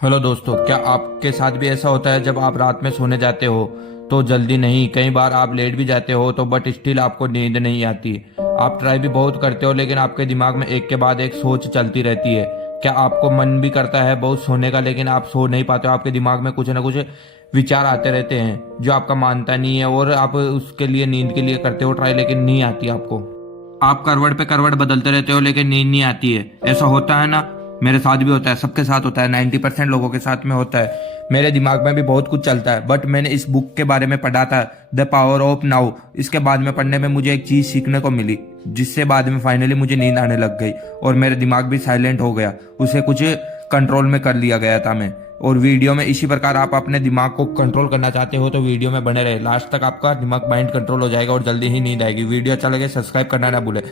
Hello दोस्तों, क्या आपके साथ भी ऐसा होता है जब आप रात में सोने जाते हो तो जल्दी नहीं, कई बार आप लेट भी जाते हो तो बट स्टिल आपको नींद नहीं आती। आप ट्राई भी बहुत करते हो लेकिन आपके दिमाग में एक के बाद एक सोच चलती रहती है। क्या आपको मन भी करता है बहुत सोने का लेकिन आप सो नहीं पाते हो? आपके दिमाग में कुछ ना कुछ विचार आते रहते हैं जो आपका मानता नहीं है और आप उसके लिए नींद के लिए करते हो ट्राई लेकिन नहीं आती आपको। आप करवट पे करवट बदलते रहते हो लेकिन नींद नहीं आती है। ऐसा होता है ना? मेरे साथ भी होता है, सबके साथ होता है, 90% लोगों के साथ में होता है। मेरे दिमाग में भी बहुत कुछ चलता है बट मैंने इस बुक के बारे में पढ़ा था, द पावर ऑफ नाउ। इसके बाद में पढ़ने में मुझे एक चीज सीखने को मिली जिससे बाद में फाइनली मुझे नींद आने लग गई और मेरा दिमाग भी साइलेंट हो गया। उसे कुछ कंट्रोल में कर लिया गया था मैं। और वीडियो में इसी प्रकार आप अपने दिमाग को कंट्रोल करना चाहते हो तो वीडियो में बने रहे, लास्ट तक आपका दिमाग माइंड कंट्रोल हो जाएगा और जल्दी ही नींद आएगी। वीडियो अच्छा लगे सब्सक्राइब करना ना भूले।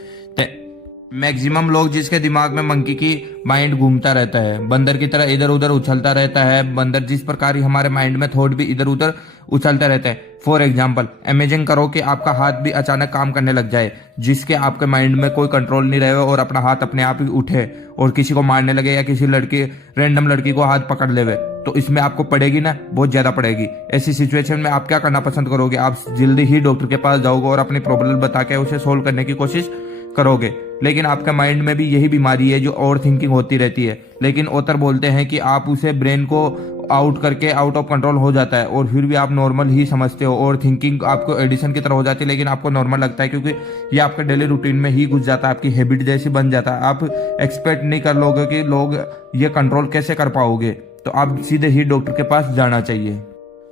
मैक्सिमम लोग जिसके दिमाग में मंकी की माइंड घूमता रहता है, बंदर की तरह इधर उधर उछलता रहता है। बंदर जिस प्रकार ही हमारे माइंड में थॉट भी इधर उधर उछलता रहता है। फॉर एग्जाम्पल, इमेजिन करो कि आपका हाथ भी अचानक काम करने लग जाए जिसके आपके माइंड में कोई कंट्रोल नहीं रहे और अपना हाथ अपने आप ही उठे और किसी को मारने लगे या किसी लड़की रैंडम लड़की को हाथ पकड़ लेवे, तो इसमें आपको पड़ेगी ना, बहुत ज्यादा पड़ेगी। ऐसी सिचुएशन में आप क्या करना पसंद करोगे? आप जल्दी ही डॉक्टर के पास जाओगे और अपनी प्रॉब्लम बता के उसे सोल्व करने की कोशिश करोगे। लेकिन आपके माइंड में भी यही बीमारी है जो ओवर थिंकिंग होती रहती है। लेकिन ऑथर बोलते हैं कि आप उसे ब्रेन को आउट करके आउट ऑफ कंट्रोल हो जाता है और फिर भी आप नॉर्मल ही समझते हो। और थिंकिंग आपको एडिशन की तरह हो जाती है लेकिन आपको नॉर्मल लगता है क्योंकि ये आपके डेली रूटीन में ही घुस जाता है, आपकी हैबिट जैसी बन जाता है। आप एक्सपेक्ट नहीं कर लोगे कि लोग ये कंट्रोल कैसे कर पाओगे, तो आप सीधे ही डॉक्टर के पास जाना चाहिए।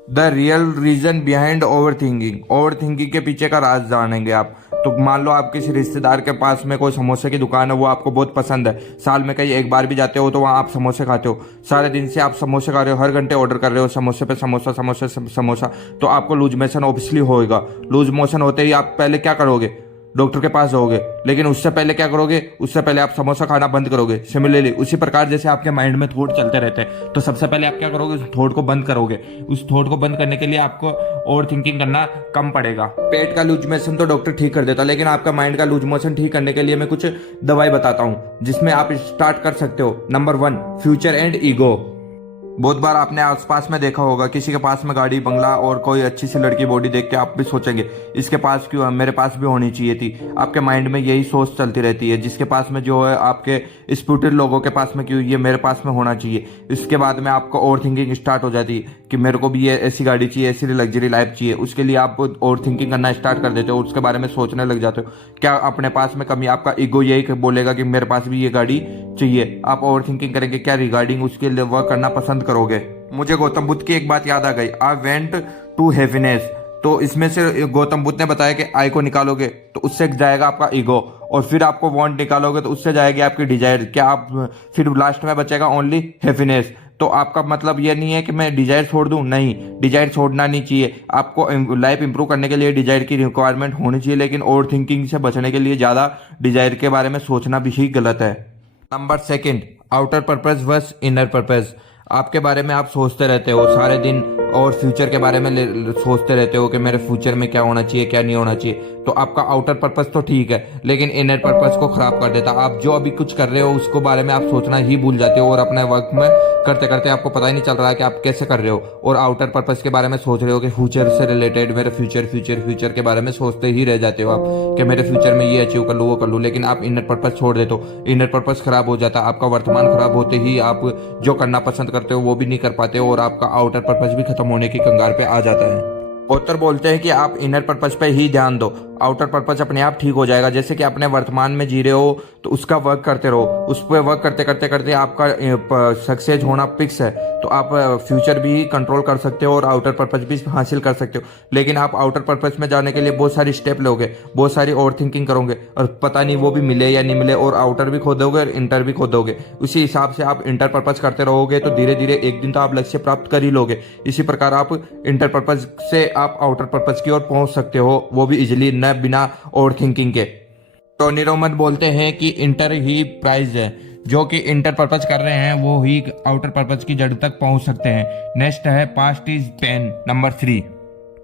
The real reason behind overthinking, overthinking के पीछे का राज जानेंगे आप। तो मान लो आप किसी रिश्तेदार के पास में कोई समोसे की दुकान है, वो आपको बहुत पसंद है, साल में कहीं एक बार भी जाते हो तो वहाँ आप समोसे खाते हो। सारे दिन से आप समोसे खा रहे हो, हर घंटे ऑर्डर कर रहे हो समोसे पे समोसा, समोसे समोसा, तो आपको लूज मोशन ऑब्वियसली होएगा। लूज मोशन होते ही आप पहले क्या करोगे? डॉक्टर के पास जाओगे। लेकिन उससे पहले क्या करोगे? उससे पहले आप समोसा खाना बंद करोगे। सिमिलरली उसी प्रकार जैसे आपके माइंड में थॉट चलते रहते हैं तो सबसे पहले आप क्या करोगे? उस थॉट को बंद करोगे। उस थॉट को बंद करने के लिए आपको ओवर थिंकिंग करना कम पड़ेगा। पेट का लूज मोशन तो डॉक्टर ठीक कर देता, लेकिन आपका माइंड का लूज मोशन ठीक करने के लिए मैं कुछ दवाई बताता हूँ जिसमें आप स्टार्ट कर सकते हो। Number 1, future and ego. बहुत बार आपने आसपास में देखा होगा किसी के पास में गाड़ी बंगला और कोई अच्छी सी लड़की बॉडी देख के आप भी सोचेंगे इसके पास क्यों है, मेरे पास भी होनी चाहिए थी। आपके माइंड में यही सोच चलती रहती है। जिसके पास में जो है आपके स्पूटेड लोगों के पास में क्यों, ये मेरे पास में होना चाहिए। इसके बाद में आपको ओवर थिंकिंग स्टार्ट हो जाती है कि मेरे को भी ये ऐसी गाड़ी चाहिए, ऐसी लग्जरी लाइफ चाहिए। उसके लिए आप ओवर थिंकिंग करना स्टार्ट कर देते हो, उसके बारे में सोचने लग जाते हो। क्या अपने पास में कमी? आपका ईगो यही बोलेगा कि मेरे पास भी ये गाड़ी चाहिए। आप ओवर थिंकिंग करेंगे, क्या रिगार्डिंग उसके लिए वर्क करना पसंद करोगे। मुझे गौतम बुद्ध की एक बात याद आ गई, आई वेंट टू हैप्पीनेस। तो इसमें से गौतम बुद्ध ने बताया कि आई को निकालोगे तो उससे जाएगा आपका ईगो, और फिर आपको वांट निकालोगे तो उससे जाएगी आपकी डिजायर। क्या आप फिर लास्ट में बचेगा ओनली हैप्पीनेस। तो आपका मतलब ये नहीं है कि मैं डिजायर छोड़ दूं, नहीं, डिजायर छोड़ना नहीं चाहिए। आपको लाइफ इंप्रूव करने के लिए डिजायर की रिक्वायरमेंट होनी चाहिए, लेकिन ओवर थिंकिंग से बचने के लिए ज्यादा डिजायर के बारे में सोचना भी ही गलत है। Number 2, outer purpose versus inner purpose. आपके बारे में आप सोचते रहते हो सारे दिन और फ्यूचर के बारे में सोचते रहते हो कि मेरे फ्यूचर में क्या होना चाहिए, क्या नहीं होना चाहिए। तो आपका आउटर पर्पस तो ठीक है लेकिन इनर पर्पस को खराब कर देता। आप जो अभी कुछ कर रहे हो उसको बारे में आप सोचना ही भूल जाते हो और अपने वर्क में करते करते आपको पता ही नहीं चल रहा है कि आप कैसे कर रहे हो, और आउटर पर्पस के बारे में सोच रहे हो कि फ्यूचर से रिलेटेड मेरे फ्यूचर फ्यूचर फ्यूचर के बारे में सोचते ही रह जाते हो आप कि मेरे फ्यूचर में ये अचीव कर लूँ, वो कर लूँ। लेकिन आप इनर पर्पस छोड़ देते हो, इनर पर्पस खराब हो जाता है। आपका वर्तमान खराब होते ही आप जो करना पसंद करते हो वो भी नहीं कर पाते हो और आपका आउटर पर्पस भी खत्म होने की कगार पे आ जाता है। ऑथर बोलते हैं कि आप इनर पर्पस पे ही ध्यान दो, आउटर पर्पस अपने आप ठीक हो जाएगा। जैसे कि अपने वर्तमान में जी रहे हो तो उसका वर्क करते रहो, उस पर वर्क करते करते करते आपका सक्सेस होना फिक्स है। तो आप फ्यूचर भी कंट्रोल कर सकते हो और आउटर पर्पस भी हासिल कर सकते हो। लेकिन आप आउटर पर्पस में जाने के लिए बहुत सारी स्टेप लोगे, बहुत सारी ओवर थिंकिंग करोगे और पता नहीं वो भी मिले या नहीं मिले, और आउटर भी खोदोगे और इंटर भी खोदोगे। उसी हिसाब से आप इंटर पर्पस करते रहोगे तो धीरे धीरे एक दिन तो आप लक्ष्य प्राप्त कर ही लोगे। इसी प्रकार आप इंटर पर्पस से आप आउटर पर्पस की ओर पहुंच सकते हो, वो भी इजिली, न बिना ओवर थिंकिंग के। टोनी रोमन बोलते हैं कि इंटर ही प्राइज है, जो कि इंटर पर्पस कर रहे हैं वो ही आउटर पर्पस की जड़ तक पहुंच सकते हैं। नेक्स्ट है पास्ट इज पेन, नंबर 3।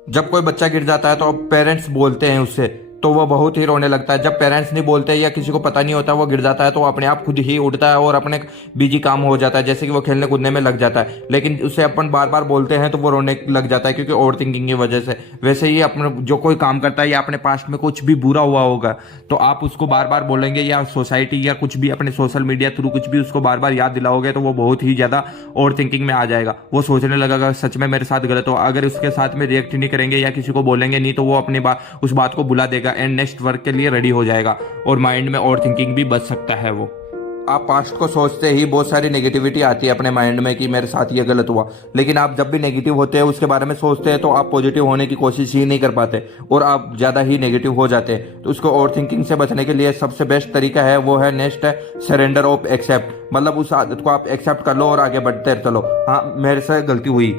जब कोई बच्चा गिर जाता है तो पेरेंट्स बोलते हैं उससे तो वो बहुत ही रोने लगता है। जब पेरेंट्स नहीं बोलते या किसी को पता नहीं होता वो गिर जाता है तो अपने आप खुद ही उठता है और अपने बिजी काम हो जाता है, जैसे कि वो खेलने कूदने में लग जाता है। लेकिन उसे अपन बार बार बोलते हैं तो वो रोने लग जाता है, क्योंकि ओवर थिंकिंग की वजह से। वैसे ही अपने जो कोई काम करता है या अपने पास्ट में कुछ भी बुरा हुआ होगा तो आप उसको बार बार बोलेंगे, या सोसाइटी या कुछ भी अपने सोशल मीडिया थ्रू कुछ भी उसको बार बार याद दिलाओगे तो वो बहुत ही ज्यादा ओवर थिंकिंग में आ जाएगा। वो सोचने लगेगा सच में मेरे साथ गलत हो। अगर उसके साथ में रिएक्ट नहीं करेंगे या किसी को बोलेंगे नहीं तो वो अपनी उस बात को भुला देगा एंड नेक्स्ट वर्क के लिए रेडी हो जाएगा, और माइंड में ओवर थिंकिंग भी बच सकता है वो। आप पास्ट को सोचते ही बहुत सारी नेगेटिविटी आती है अपने माइंड में कि मेरे साथ ये गलत हुआ, लेकिन आप जब भी नेगेटिव होते हैं उसके बारे में सोचते हैं तो आप पॉजिटिव होने की कोशिश ही नहीं कर पाते और आप ज़्यादा ही नेगेटिव हो जाते हैं। तो उसको ओवर थिंकिंग से बचने के लिए सबसे बेस्ट तरीका है वो है नेक्स्ट है सरेंडर ऑफ एक्सेप्ट। मतलब उस आदत को आप एक्सेप्ट कर लो और आगे बढ़ते चलो। हाँ, मेरे से गलती हुई।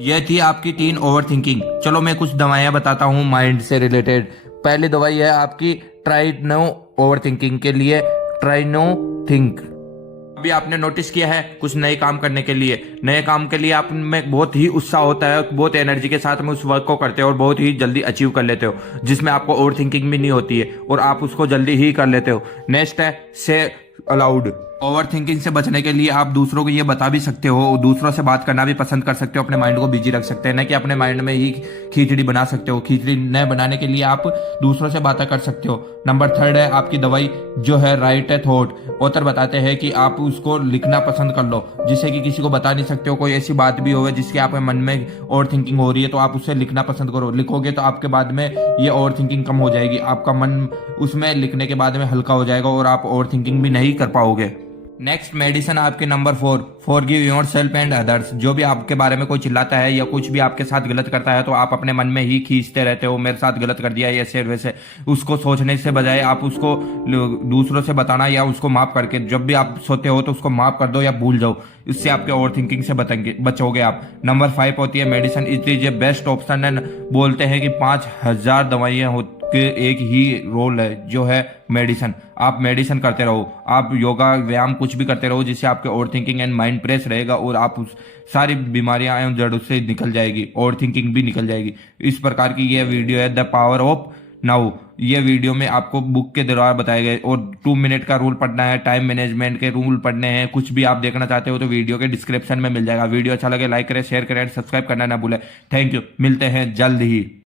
यह थी आपकी 3 ओवर थिंकिंग। चलो मैं कुछ दवाइयाँ बताता हूँ माइंड से रिलेटेड। पहली दवाई है आपकी ट्राई नो ओवर थिंकिंग के लिए, ट्राई नो थिंक। अभी आपने नोटिस किया है कुछ नए काम करने के लिए, नए काम के लिए आप में बहुत ही उत्साह होता है, बहुत एनर्जी के साथ में उस वर्क को करते हो और बहुत ही जल्दी अचीव कर लेते हो, जिसमें आपको ओवर थिंकिंग भी नहीं होती है और आप उसको जल्दी ही कर लेते हो। नेक्स्ट है से अलाउड। ओवर थिंकिंग से बचने के लिए आप दूसरों को ये बता भी सकते हो, दूसरों से बात करना भी पसंद कर सकते हो, अपने माइंड को बिजी रख सकते हैं, न कि अपने माइंड में ही खिचड़ी बना सकते हो। खिचड़ी न बनाने के लिए आप दूसरों से बातें कर सकते हो। नंबर 3 है आपकी दवाई जो है राइट है थॉट। ऑथर बताते हैं कि आप उसको लिखना पसंद कर लो, जिससे कि किसी को बता नहीं सकते हो। कोई ऐसी बात भी हो जिसके आपके मन में ओवर थिंकिंग हो रही है तो आप उसे लिखना पसंद करो। लिखोगे तो आपके बाद में ये ओवर थिंकिंग कम हो जाएगी, आपका मन उसमें लिखने के बाद में हल्का हो जाएगा और आप ओवर थिंकिंग भी नहीं कर पाओगे। नेक्स्ट मेडिसिन आपके number 4, forgive yourself and others. जो भी आपके बारे में कोई चिल्लाता है या कुछ भी आपके साथ गलत करता है तो आप अपने मन में ही खींचते रहते हो, मेरे साथ गलत कर दिया ऐसे वैसे। उसको सोचने से बजाय आप उसको दूसरों से बताना या उसको माफ करके जब भी आप सोते हो तो उसको माफ कर दो या भूल जाओ। इससे आपके ओवर थिंकिंग से बचोगे आप। नंबर 5 होती है medicine it is a best option and बोलते हैं कि 5000 दवाइयाँ के एक ही रोल है जो है मेडिसिन। आप मेडिसिन करते रहो, आप योगा व्यायाम कुछ भी करते रहो जिससे आपके over thinking and mind fresh रहेगा और आप उस सारी बीमारियां एवं जड़ से निकल जाएगी, ओवर थिंकिंग भी निकल जाएगी। इस प्रकार की ये वीडियो है द पावर ऑफ नाउ। ये वीडियो में आपको बुक के द्वारा बताए गए और 2 मिनट का रूल पढ़ना है, टाइम मैनेजमेंट के रूल पढ़ने हैं। कुछ भी आप देखना चाहते हो तो वीडियो के डिस्क्रिप्शन में मिल जाएगा। वीडियो अच्छा लगे लाइक करें, शेयर करें, सब्सक्राइब करना ना भूलें। थैंक यू, मिलते हैं जल्द ही।